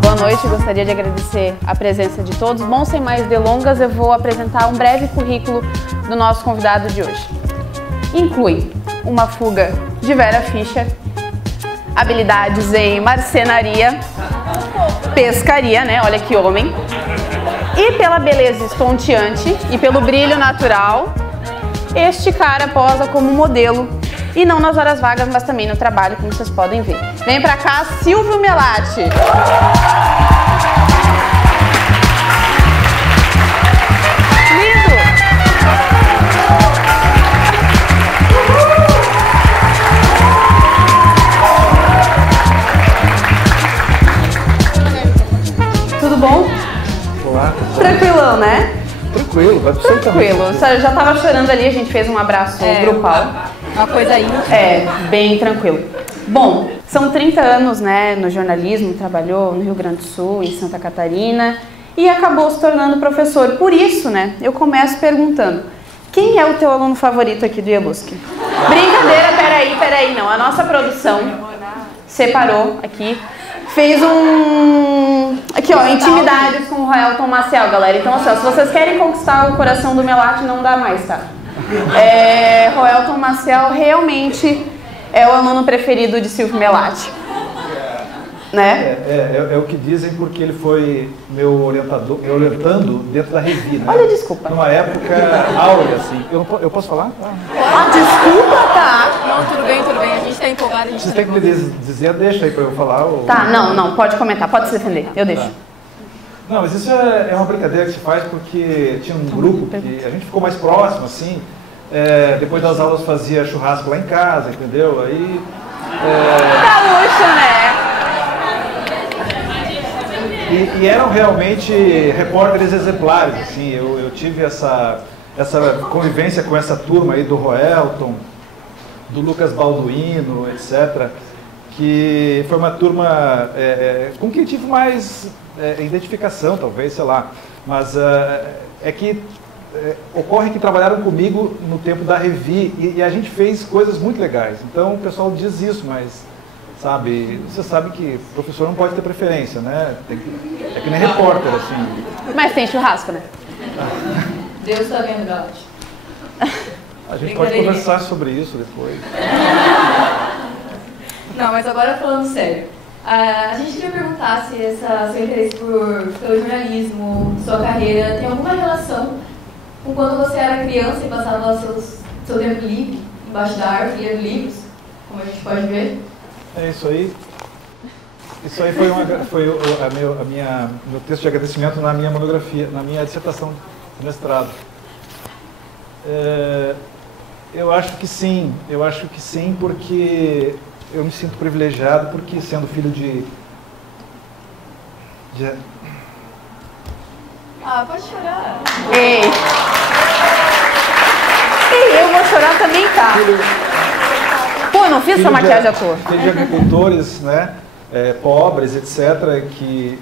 Boa noite, gostaria de agradecer a presença de todos. Bom, sem mais delongas, eu vou apresentar um breve currículo do nosso convidado de hoje. Inclui uma fuga de Vera Fischer, habilidades em marcenaria, pescaria, né? Olha que homem. E pela beleza estonteante e pelo brilho natural, este cara posa como modelo, e não nas horas vagas, mas também no trabalho, como vocês podem ver. Vem pra cá, Silvio Melati. Lindo! Tudo bom? Olá. Tranquilão, né? Tranquilo, vai pro Tranquilo. Eu já tava chorando ali, a gente fez um abraço grupal. Uma coisa íntima. É, bem tranquilo. Bom, são 30 anos, né, no jornalismo, trabalhou no Rio Grande do Sul, em Santa Catarina, e acabou se tornando professor. Por isso, né, eu começo perguntando, quem é o teu aluno favorito aqui do IELUSC? Brincadeira, peraí, não. A nossa produção separou aqui, fez aqui, ó, intimidades com o Royalton Maciel, galera. Então, assim, ó, se vocês querem conquistar o coração do Melati, não dá mais, tá? Royalton Maciel realmente é o aluno preferido de Silvio Melati, né? É o que dizem porque ele foi meu orientador, me orientando dentro da Revi, né? Olha, desculpa. Numa época áurea, assim. Eu posso falar? Desculpa, tá? Não, tudo bem, a gente tá empolgado, a gente Vocês têm que me dizer, deixa aí pra eu falar. Ou... Tá, não, pode comentar, pode se defender, eu deixo. Tá. Não, mas isso é uma brincadeira que se faz porque tinha um grupo que a gente ficou mais próximo, assim. Depois das aulas fazia churrasco lá em casa, entendeu? Aí... Gaúcho, né? E eram realmente repórteres exemplares, assim. Eu tive essa convivência com essa turma aí do Royalton, do Lucas Balduino, etc., que foi uma turma com quem tive mais identificação, talvez, sei lá. Mas ocorre que trabalharam comigo no tempo da Revi e a gente fez coisas muito legais. Então o pessoal diz isso, mas, sabe, você sabe que professor não pode ter preferência, né? É que nem repórter, assim. Mas tem churrasco, né? Deus tá vendo, Gaúcho. A gente pode conversar sobre isso depois. Não, mas agora falando sério. A gente queria perguntar se seu interesse pelo jornalismo, sua carreira, tem alguma relação com quando você era criança e passava seu tempo livre, embaixo da árvore, lendo livros, como a gente pode ver? É isso aí. Isso aí foi meu texto de agradecimento na minha monografia, na minha dissertação de mestrado. Eu acho que sim, porque eu me sinto privilegiado, porque sendo filho de... Pode chorar. Ei, eu vou chorar também, tá? Pô, não fiz essa maquiagem à toa. Filho de agricultores, né, pobres, etc., que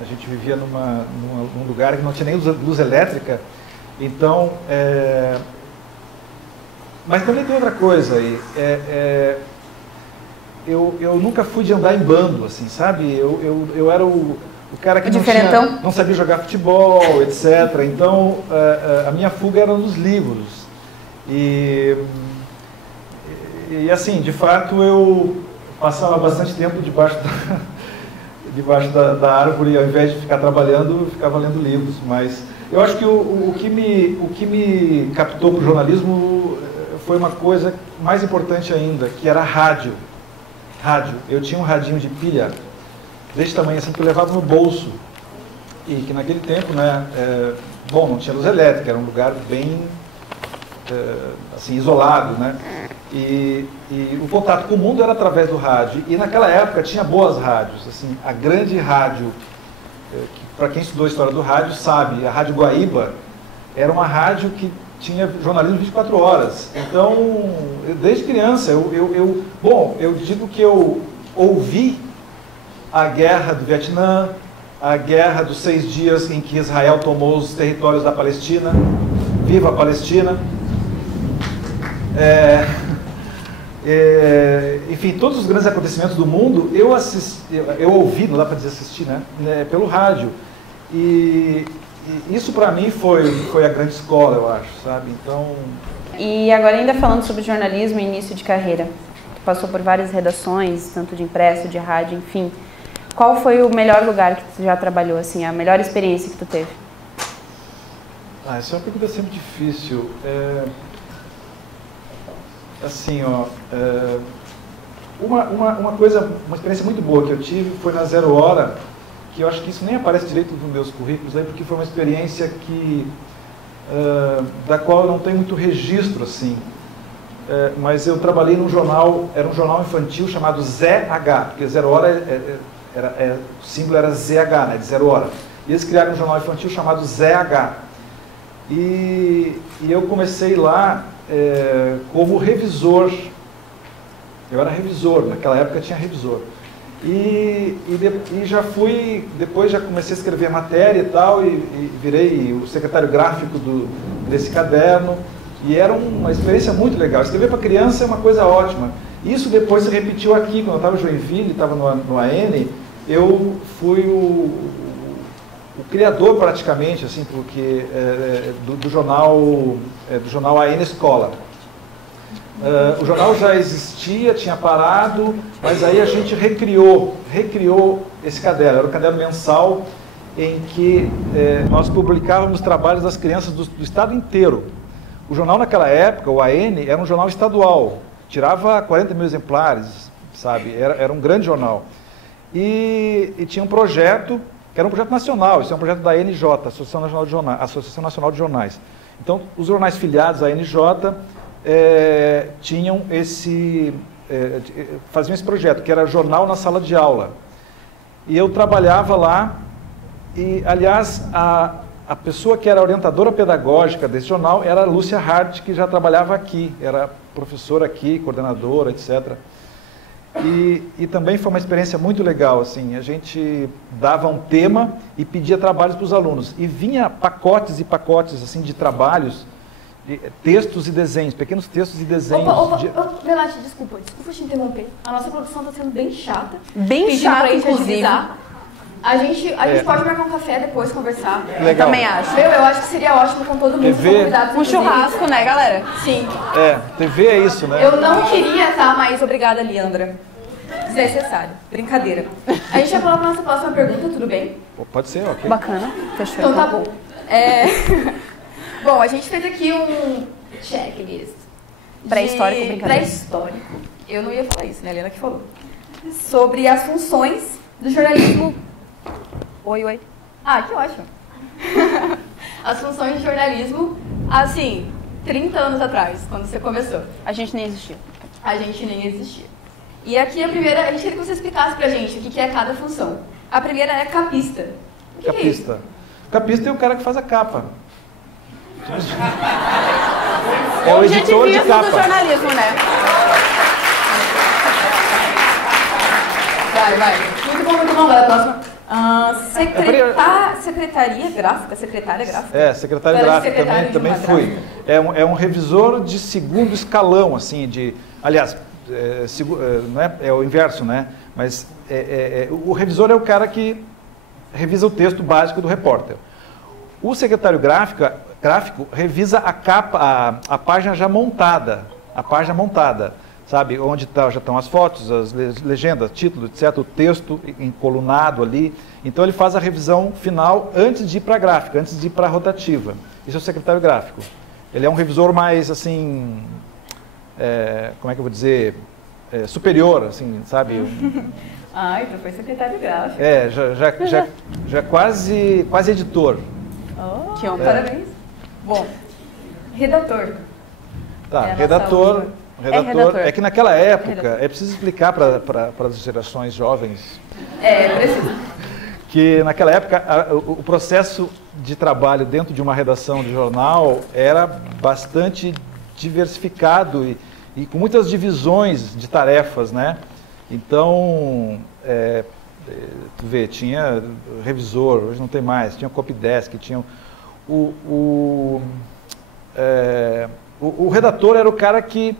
a gente vivia num lugar que não tinha nem luz elétrica. Então, mas também tem outra coisa aí. Eu nunca fui de andar em bando, assim, sabe? Eu era o cara que não sabia jogar futebol, etc. Então, a minha fuga era nos livros. E assim, de fato, eu passava bastante tempo debaixo da árvore, ao invés de ficar trabalhando, eu ficava lendo livros. Mas eu acho que o que me captou para o jornalismo foi uma coisa mais importante ainda, que era rádio. Eu tinha um radinho de pilha desse tamanho assim, que eu levava no bolso. E que naquele tempo, né, não tinha luz elétrica, era um lugar bem assim, isolado, né? E o contato com o mundo era através do rádio. E naquela época tinha boas rádios. Assim, a grande rádio, para quem estudou a história do rádio sabe, a Rádio Guaíba era uma rádio que tinha jornalismo 24 horas. Então, desde criança, eu digo que eu ouvi a guerra do Vietnã, a guerra dos 6 dias em que Israel tomou os territórios da Palestina. Viva a Palestina! Enfim, todos os grandes acontecimentos do mundo eu ouvi, não dá para dizer assistir, né, pelo rádio. E isso para mim foi a grande escola, eu acho, sabe? Então... E agora ainda falando sobre jornalismo e início de carreira, tu passou por várias redações, tanto de impresso, de rádio, enfim. Qual foi o melhor lugar que tu já trabalhou, assim, a melhor experiência que tu teve? Essa é uma pergunta sempre difícil. Assim, ó, uma experiência muito boa que eu tive foi na Zero Hora, que eu acho que isso nem aparece direito nos meus currículos, aí, porque foi uma experiência da qual eu não tenho muito registro, assim. Mas eu trabalhei num jornal, era um jornal infantil chamado ZH, porque Zero Hora, o símbolo era ZH, né, de Zero Hora. E eles criaram um jornal infantil chamado ZH. E eu comecei lá como revisor. Eu era revisor, naquela época tinha revisor. E já fui, depois já comecei a escrever matéria e tal, e virei o secretário gráfico desse caderno. E era uma experiência muito legal. Escrever para criança é uma coisa ótima. Isso depois se repetiu aqui, quando eu estava em Joinville, estava no AN, eu fui o criador praticamente, assim, porque do jornal AN Escola. O jornal já existia, tinha parado, mas aí a gente recriou esse caderno. Era um caderno mensal em que nós publicávamos trabalhos das crianças do estado inteiro. O jornal naquela época, o AN, era um jornal estadual, tirava 40 mil exemplares, sabe? Era um grande jornal. E tinha um projeto, que era um projeto nacional, isso é um projeto da ANJ, Associação Nacional de Jornais. Então, os jornais filiados à ANJ faziam esse projeto, que era Jornal na Sala de Aula. E eu trabalhava lá, e, aliás, a pessoa que era orientadora pedagógica desse jornal era a Lúcia Hart, que já trabalhava aqui, era professora aqui, coordenadora, etc. E também foi uma experiência muito legal, assim, a gente dava um tema e pedia trabalhos para os alunos, e vinha pacotes e pacotes, assim, de trabalhos, textos e desenhos, pequenos textos e desenhos. Belati, desculpa te interromper. A nossa produção está sendo bem chata. Bem chata, inclusive. A gente pode marcar um café depois, conversar. Legal. Também acho. Eu acho que seria ótimo com todo mundo, convidados. Um churrasco, né, galera? Sim. TV é isso, né? Eu não queria estar, mas obrigada, Leandra. Desnecessário. Brincadeira. A gente vai falar para a nossa próxima pergunta, tudo bem? Pode ser, ok. Bacana. Fechou. Então tá bom. Bom, a gente fez aqui um checklist. Pré-histórico, brincadeira. Pré-histórico. Eu não ia falar isso, né? A Helena que falou. Sobre as funções do jornalismo. Oi. Ah, que ótimo. As funções de jornalismo, assim, 30 anos atrás, quando você começou. A gente nem existia. E aqui a primeira, a gente queria que você explicasse pra gente o que é cada função. A primeira é capista. O que é isso? Capista é o cara que faz a capa. É o editor de capa. Do jornalismo, né? Vai. Muito bom. Vai, a próxima. Secretária gráfica. Secretária gráfica também fui. É um revisor de segundo escalão, assim, aliás, não é o inverso, né? Mas o revisor é o cara que revisa o texto básico do repórter. O secretário gráfico revisa a capa, a página já montada, sabe? Onde já estão as fotos, as legendas, títulos, etc., o texto encolunado ali. Então ele faz a revisão final antes de ir para a gráfica, antes de ir para a rotativa. Isso é o secretário gráfico. Ele é um revisor mais, assim, como é que eu vou dizer, superior, assim, sabe? Então foi secretário gráfico. Já quase editor. Que honra. Parabéns. Bom, redator. Tá, redator. É que naquela época, é preciso explicar para as gerações jovens. Preciso. Que naquela época o processo de trabalho dentro de uma redação de jornal era bastante diversificado e com muitas divisões de tarefas, né? Então, tu vê, tinha revisor, hoje não tem mais, tinha copydesk, tinha o redator era o cara que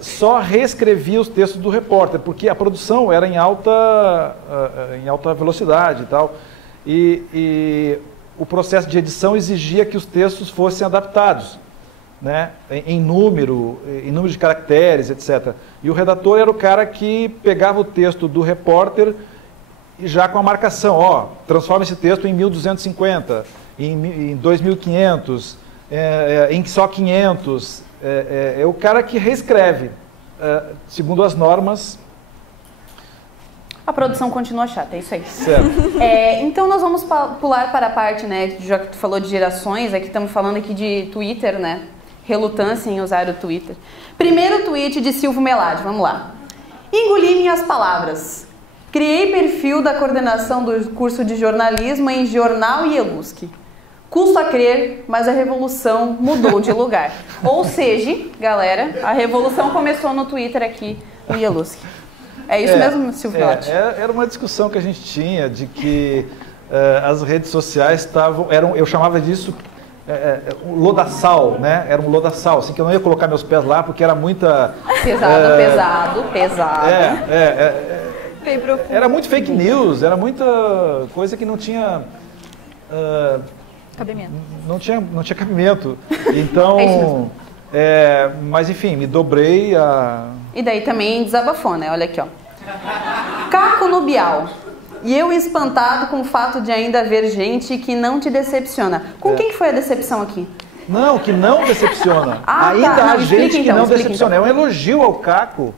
só reescrevia os textos do repórter, porque a produção era em alta velocidade e tal, e o processo de edição exigia que os textos fossem adaptados, né, em número de caracteres, etc. E o redator era o cara que pegava o texto do repórter e já com a marcação, ó, transforma esse texto em 1250, em 2500, em só 500. É o cara que reescreve, segundo as normas. A produção continua chata, é isso aí. Certo. Então nós vamos pular para a parte, né, já que tu falou de gerações, aqui estamos falando aqui de Twitter, né, relutância em usar o Twitter. Primeiro tweet de Silvio Melade, vamos lá. Engoli minhas palavras. Criei perfil da coordenação do curso de jornalismo em Jornal Ieluski. Custa a crer, mas a revolução mudou de lugar. Ou seja, galera, a revolução começou no Twitter aqui no Ieluski. É isso mesmo, Silvio Melade? Era uma discussão que a gente tinha de que as redes sociais estavam... eu chamava disso... um lodaçal, né? Era um lodaçal, assim, que eu não ia colocar meus pés lá porque era muita... Pesado. Era muito fake news, era muita coisa que não tinha... cabimento. Não tinha cabimento. Então, mas enfim, me dobrei a... E daí também desabafou, né? Olha aqui, ó. Caco no Bial. E eu espantado com o fato de ainda haver gente que não te decepciona. Com quem foi a decepção aqui? Não, que não decepciona. Ainda há gente que não decepciona. Então. É um elogio ao Caco.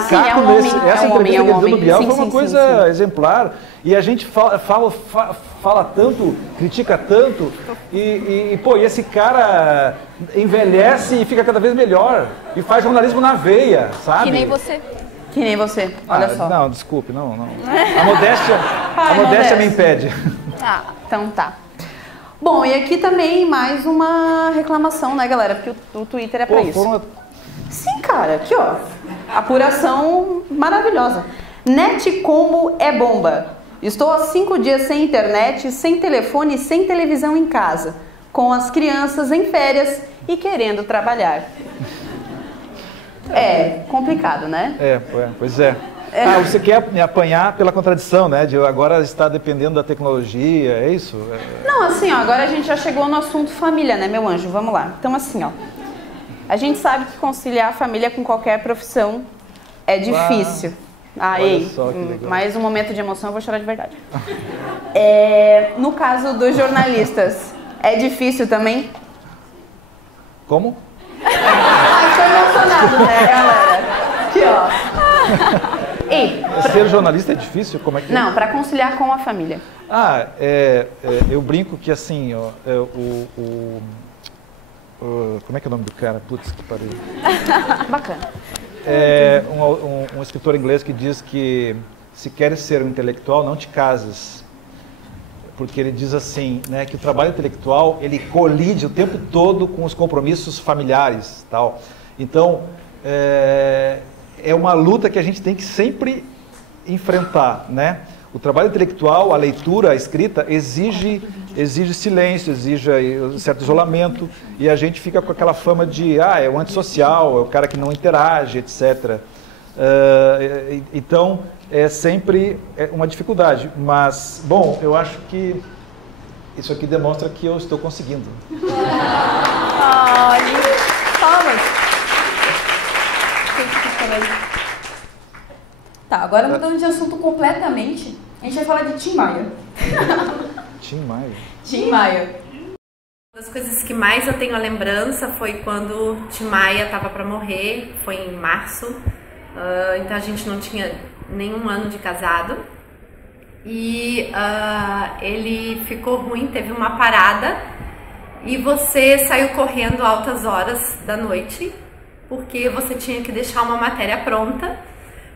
Sim, Caco é um homem. Essa entrevista que ele deu no Bial foi uma sim, coisa exemplar. E a gente fala tanto, critica tanto, e esse cara envelhece e fica cada vez melhor. E faz jornalismo na veia, sabe? Que nem você. Que nem você, olha só. Não, desculpe, não. A modéstia me impede. Então tá. Bom, e aqui também mais uma reclamação, né, galera? Porque o Twitter é pra isso. Sim, cara, aqui ó. Apuração maravilhosa. Net como é bomba. Estou há 5 dias sem internet, sem telefone e sem televisão em casa, com as crianças em férias e querendo trabalhar. É complicado, né? Pois é. Você quer me apanhar pela contradição, né? De agora está dependendo da tecnologia, é isso? Não, assim, ó, agora a gente já chegou no assunto família, né, meu anjo? Vamos lá. Então, assim, ó, a gente sabe que conciliar a família com qualquer profissão é difícil. Mais um momento de emoção, eu vou chorar de verdade. No caso dos jornalistas, é difícil também? Como? Tô emocionado, né, galera? Aqui, ó. Ser jornalista é difícil? Como é que Não, para conciliar com a família. Eu brinco que assim, ó, como é que é o nome do cara? Putz, que pariu. Bacana. Um escritor inglês que diz que se queres ser um intelectual, não te cases. Porque ele diz assim, né, que o trabalho intelectual, ele colide o tempo todo com os compromissos familiares, tal. Então, é uma luta que a gente tem que sempre enfrentar, né? O trabalho intelectual, a leitura, a escrita, exige silêncio, exige um certo isolamento, e a gente fica com aquela fama de, é o antissocial, é o cara que não interage, etc. Então, é sempre uma dificuldade. Mas, bom, eu acho que isso aqui demonstra que eu estou conseguindo. Palmas. Tá, agora mudando de assunto completamente, a gente vai falar de Tim Maia. Tim Maia? Tim Maia. Uma das coisas que mais eu tenho a lembrança foi quando Tim Maia estava para morrer, foi em março, então a gente não tinha nenhum ano de casado, e ele ficou ruim, teve uma parada, e você saiu correndo altas horas da noite, porque você tinha que deixar uma matéria pronta,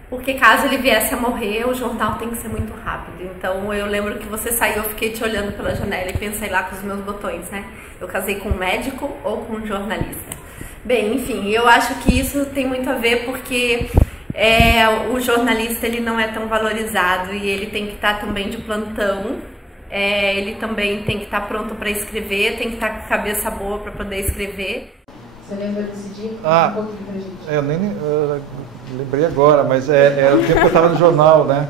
porque caso ele viesse a morrer, o jornal tem que ser muito rápido. Então eu lembro que você saiu, eu fiquei te olhando pela janela e pensei lá com os meus botões, né? Eu casei com um médico ou com um jornalista? Bem, enfim, eu acho que isso tem muito a ver porque o jornalista ele não é tão valorizado e ele tem que estar também de plantão, ele também tem que estar pronto para escrever, tem que estar com a cabeça boa para poder escrever. Você lembra desse dia? Um pouquinho pra gente. Eu nem lembrei agora, mas é o tempo que eu estava no jornal, né?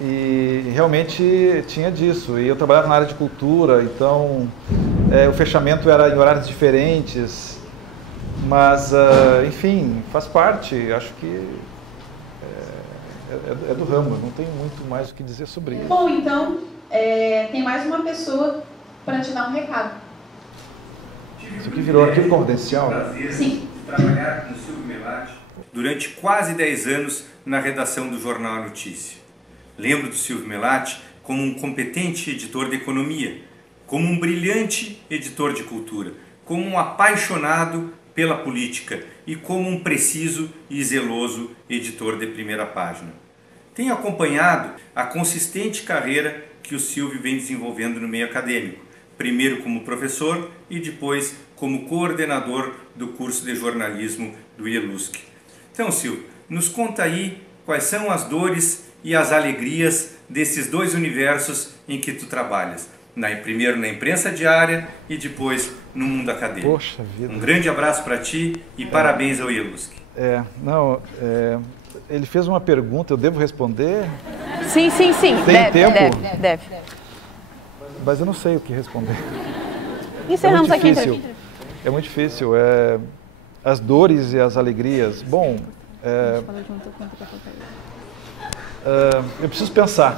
E realmente tinha disso. E eu trabalhava na área de cultura, então o fechamento era em horários diferentes. Mas, enfim, faz parte. Acho que é do ramo. Não tenho muito mais o que dizer sobre isso. Bom, então, tem mais uma pessoa para te dar um recado. Isso aqui virou arquivo confidencial? Sim. De trabalhar com o Silvio Melati durante quase 10 anos na redação do Jornal A Notícia. Lembro do Silvio Melati como um competente editor de economia, como um brilhante editor de cultura, como um apaixonado pela política e como um preciso e zeloso editor de primeira página. Tenho acompanhado a consistente carreira que o Silvio vem desenvolvendo no meio acadêmico, primeiro como professor e depois como coordenador do curso de jornalismo do IELUSC. Então, Silvio, nos conta aí quais são as dores e as alegrias desses dois universos em que tu trabalhas. Primeiro na imprensa diária e depois no mundo acadêmico. Poxa vida. Um grande abraço para ti e parabéns ao IELUSC. Ele fez uma pergunta, eu devo responder? Sim. Tem tempo? Deve. Mas eu não sei o que responder. Encerramos aqui. É muito difícil. As dores e as alegrias. Bom, eu preciso pensar.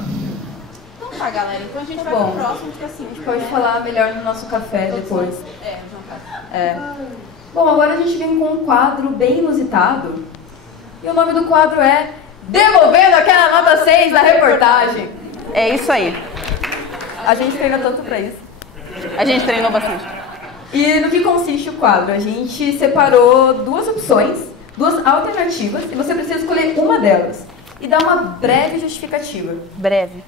Então tá, galera. Então a gente vai pro próximo, porque assim, a gente pode falar melhor no nosso café depois. Bom, agora a gente vem com um quadro bem inusitado. E o nome do quadro é Devolvendo aquela nota 6 da reportagem. É isso aí. A gente treina tanto pra isso. A gente treinou bastante. E no que consiste o quadro? A gente separou duas opções, duas alternativas, e você precisa escolher uma delas. E dar uma breve justificativa. Breve.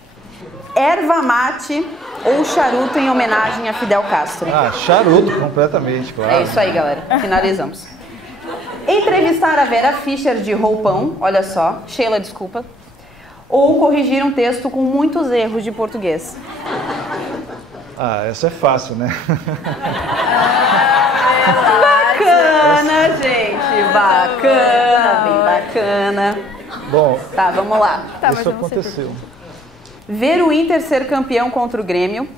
Erva mate ou charuto em homenagem a Fidel Castro? Charuto, completamente, claro. É isso aí, galera. Finalizamos. Entrevistar a Vera Fischer de roupão, olha só, Sheila, desculpa. Ou corrigir um texto com muitos erros de português? Essa é fácil, né? Bacana, gente. Bacana, bem bacana. Bom, tá, vamos lá. Isso aconteceu. Ver o Inter ser campeão contra o Grêmio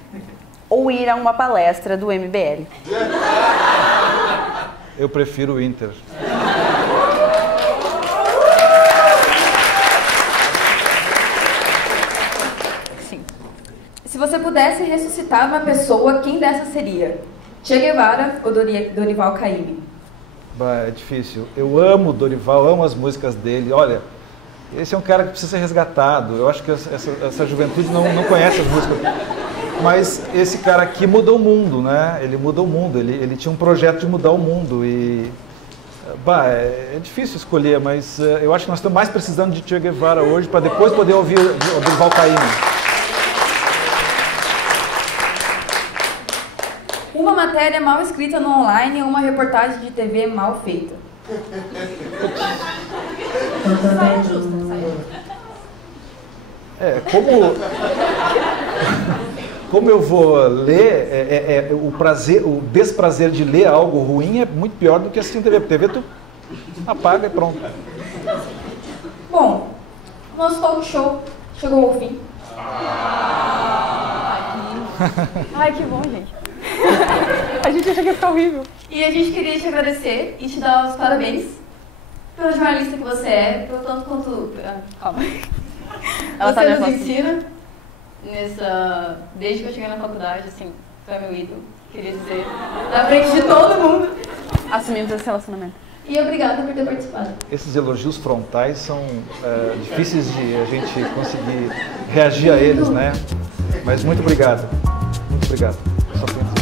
ou ir a uma palestra do MBL? Eu prefiro o Inter. Sim. Se você pudesse ressuscitar uma pessoa, quem dessa seria? Che Guevara ou Dorival Caymmi? É difícil. Eu amo o Dorival, amo as músicas dele. Olha, esse é um cara que precisa ser resgatado. Eu acho que essa juventude não conhece as músicas. Mas esse cara aqui mudou o mundo, né? Ele mudou o mundo. Ele tinha um projeto de mudar o mundo. E é difícil escolher, mas eu acho que nós estamos mais precisando de Che Guevara hoje para depois poder ouvir o Dorival Caymmi. Uma matéria mal escrita no online ou uma reportagem de TV mal feita? Saia justa, saia justa. Como eu vou ler, o desprazer de ler algo ruim é muito pior do que assistir TV. TV tu apaga e pronto. Bom, nosso talk show chegou ao fim. Ai, que bom, gente. A gente achou que ia ficar horrível. E a gente queria te agradecer e te dar os parabéns pelo jornalista que você é, pelo tanto quanto... Calma. Você nos ensina desde que eu cheguei na faculdade, assim, tu é meu ídolo, queria dizer, na frente de todo mundo. Assumimos esse relacionamento. E obrigada por ter participado. Esses elogios frontais são difíceis de a gente conseguir reagir a eles, né? Mas muito obrigado. Muito obrigado. Só tenho a dizer.